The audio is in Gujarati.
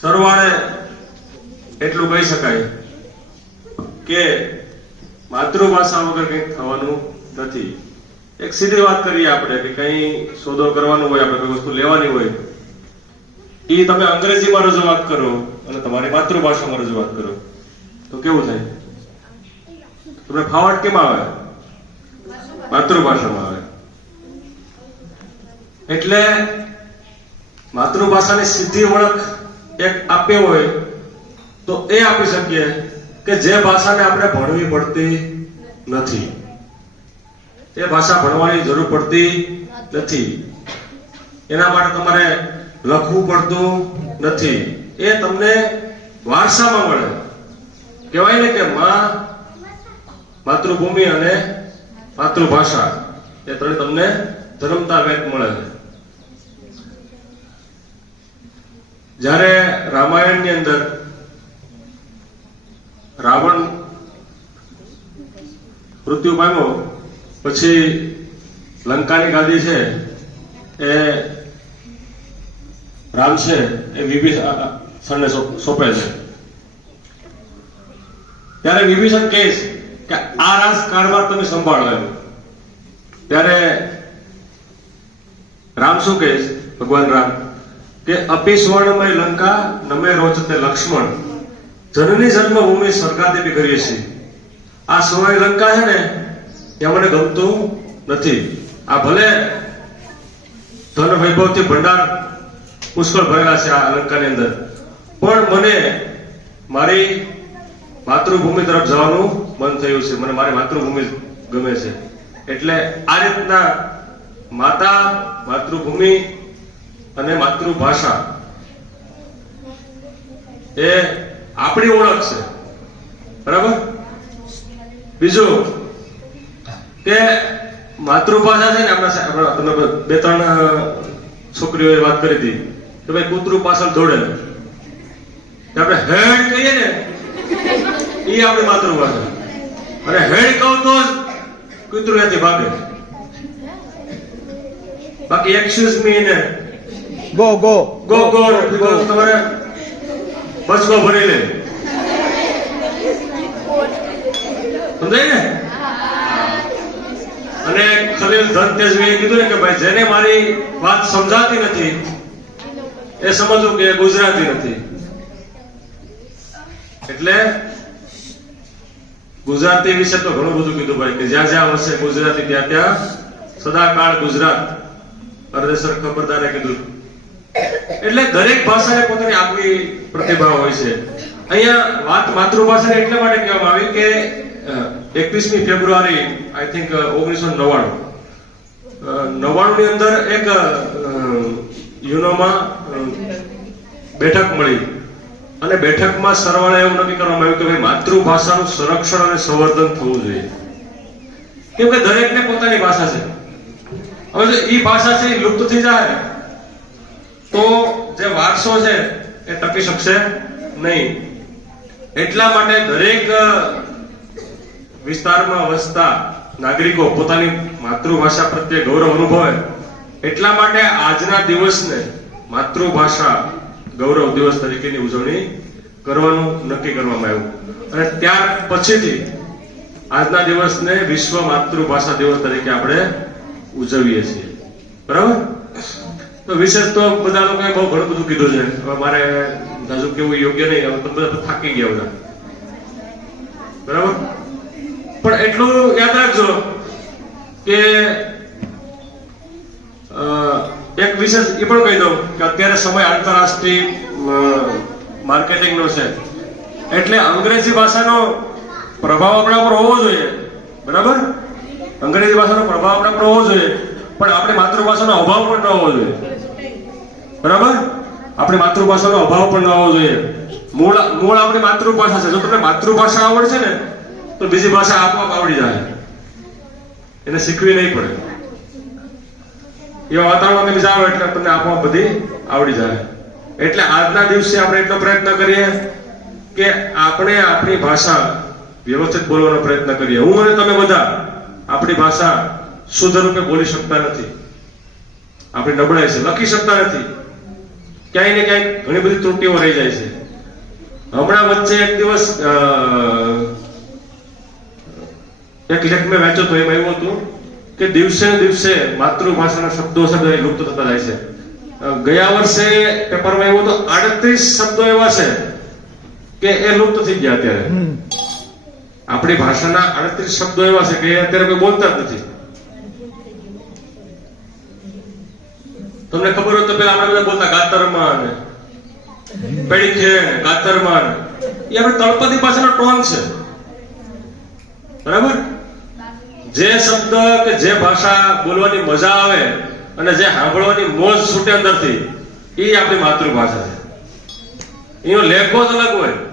સરવાળે એટલું કહી શકાય કે માતૃભાષા વગર કંઈક થવાનું નથી. એક સીધી વાત કરીએ આપણે કે કંઈ સોદો કરવાનો હોય, આપણે કોઈ વસ્તુ લેવાની હોય, એ તમે અંગ્રેજીમાં રજૂઆત કરો અને તમારી માતૃભાષામાં રજૂઆત કરો. તો કેવું થાય? તમને ફાવટ કેમ આવે? માતૃભાષામાં આવે. એટલે માતૃભાષાની સીધી ઓળખ એક આપ્યો હોય, તો એ આપી શકીએ કે જે ભાષાને આપણે ભણવી પડતી નથી. એ ભાષા ભણવાની જરૂર પડતી નથી. એના માટે તમારે લખવું પડતું નથી. એ તમને વારસામાં મળે. કહેવાય ને કે માં, માતૃભૂમિ અને માતૃભાષા. એ ત્રણે તમને જન્મતા વેત મળે છે. જ્યારે રામાયણની અંદર રાવણ મૃત્યુ પામ્યો, પછી લંકાની ગાદી છે, એ રામ છે, એ વિભીષણને સોંપે છે. ત્યારે વિભીષણ કહે છે કે આ રાજકાળમાં તમે સંભાળ એમ ત્યારે રામ શું કહે ભગવાન રામ કે અપી સ્વર્ણમય લંકા, નમે રોચતે લક્ષ્મણ. જનની જન્મભૂમિ સ્વર્ગાદેવી કરીએ છીએ. આ સ્વર્ણ લંકા છે ને એ મને ગમતું નથી. આ ભલે ધન વૈભવથી ભંડાર પુષ્કળ ભરેલા છે આ લંકાની અંદર. પણ મને મારી માતૃભૂમિ તરફ જવાનું મન થયું છે. મને મારી માતૃભૂમિ ગમે છે. એટલે આ રીતના માતા માતૃભૂમિ અને માતૃભાષા. એ આપણી ઓળખ છે. બરાબર? બીજું કે માતૃભાષા છે ને, આપણા તમે બે ત્રણ છોકરીઓએ વાત કરી હતી કે ભાઈ કૂતરું પાછળ દોડે. આપણે હેડ કહીએ ને એ આપણી માતૃભાષા. અને હેડ કહું તો કૂતરું ત્યાંથી ભાગે. બાકી એક્સક્યુઝ મી ને go go go go go તમારે બચકો ભરી લે. સમજાય ને? અને ખલીલ ધન તેજવીએ કીધું ને કે ભાઈ, જેને મારી વાત સમજાતી નથી, એ સમજવું કે ગુજરાતી નથી. એટલે ગુજરાતી વિશે તો ઘણું બધું કીધું ભાઈ, કે જ્યાં જ્યાં વસે ગુજરાતી, ત્યાં ત્યાં સદાકાળ ગુજરાત. અરદેસર ખબરદારે કીધું. એટલે દરેક ભાષાને પોતાની આગવી પ્રતિભા હોય છે. અહીંયા વાત માતૃભાષાને એટલા માટે કહેવામાં આવી કે એકવીસમી ફેબ્રુઆરી આઈ થિંક ઓગણીસો નવ્વાણું. નવ્વાણું ની અંદર એક યુનોમાં બેઠક મળી. અને બેઠકમાં સરવાળે એવું નક્કી કરવામાં આવ્યું કે ભાઈ માતૃભાષાનું સંરક્ષણ અને સંવર્ધન થવું જોઈએ. કેમ કે દરેકને પોતાની ભાષા છે. હવે જો એ ભાષા છે લુપ્ત થઈ જાય. તો જે વારસો છે એ ટકી શકશે નહીં. એટલા માટે દરેક વિસ્તારમાં વસતા નાગરિકો પોતાની માતૃભાષા પ્રત્યે ગૌરવ અનુભવે, એટલા માટે આજના દિવસને માતૃભાષા ગૌરવ દિવસ તરીકેની ઉજવણી કરવાનું નક્કી કરવામાં આવ્યું. અને ત્યાર પછીથી આજના દિવસને વિશ્વ માતૃભાષા દિવસ તરીકે આપણે ઉજવીએ છીએ. બરાબર? તો વિશેષ તો બધા લોકોએ બહુ ઘણું બધું કીધું છે. મારે ધાજુ કેવું યોગ્ય નહીં, હવે બધા થાકી ગયા બધા. બરાબર? પણ એટલું યાદ રાખજો કે એક વિશેષ એ પણ કહી દઉં કે અત્યારે સમય આંતરરાષ્ટ્રીય માર્કેટિંગનો છે. એટલે અંગ્રેજી ભાષાનો પ્રભાવ આપણા પર હોવો જોઈએ. બરાબર? અંગ્રેજી ભાષાનો પ્રભાવ આપણા પર હોવો જોઈએ. પણ આપણી માતૃભાષાનો અભાવ પણ ન હોવો જોઈએ. બરાબર? આપણી માતૃભાષાનો અભાવ પણ ન હોવો જોઈએ. મૂળ મૂળ આપણી માતૃભાષા છે. જો તમને માતૃભાષા આવડશે ને, તો બીજી ભાષા આપોઆપ આવડી જાય. એને શીખવી નહીં પડે. એવા વાતાવરણ બીજા આવે એટલે તમને આપોઆપ બધી આવડી જાય. એટલે આજના દિવસે આપણે એટલો પ્રયત્ન કરીએ કે આપણે આપણી ભાષા વ્યવસ્થિત બોલવાનો પ્રયત્ન કરીએ. હું અને તમે બધા આપણી ભાષા શુદ્ધ રૂપે બોલી શકતા નથી. આપણી નબળાઈ છે. લખી શકતા નથી. ક્યાંય ને ક્યાંય ઘણી બધી ત્રુટીઓ રહી જાય છે. હમણાં વચ્ચે એક દિવસ એક લેખ મેં વાંચ્યો તો એમાં એવું હતું કે દિવસે ને દિવસે માતૃભાષાના શબ્દો શબ્દ એ લુપ્ત થતા જાય છે. ગયા વર્ષે પેપરમાં એવું હતું આડત્રીસ શબ્દો એવા છે કે એ લુપ્ત થઈ ગયા અત્યારે. આપણી ભાષાના આડત્રીસ શબ્દો એવા છે કે અત્યારે કોઈ બોલતા જ નથી. તમને ખબર હોય તો પેલા આપણે બધા બોલતા ગાતરમાં ને પેડી છે ગાતરમાં એ આપણે તળપદી ભાષાનો ટોન છે. બરાબર? જે શબ્દ કે જે ભાષા બોલવાની મજા આવે અને જે સાંભળવાની મોજ છૂટે અંદરથી એ આપણી માતૃભાષા છે. એનો લેખો જ અલગ હોય.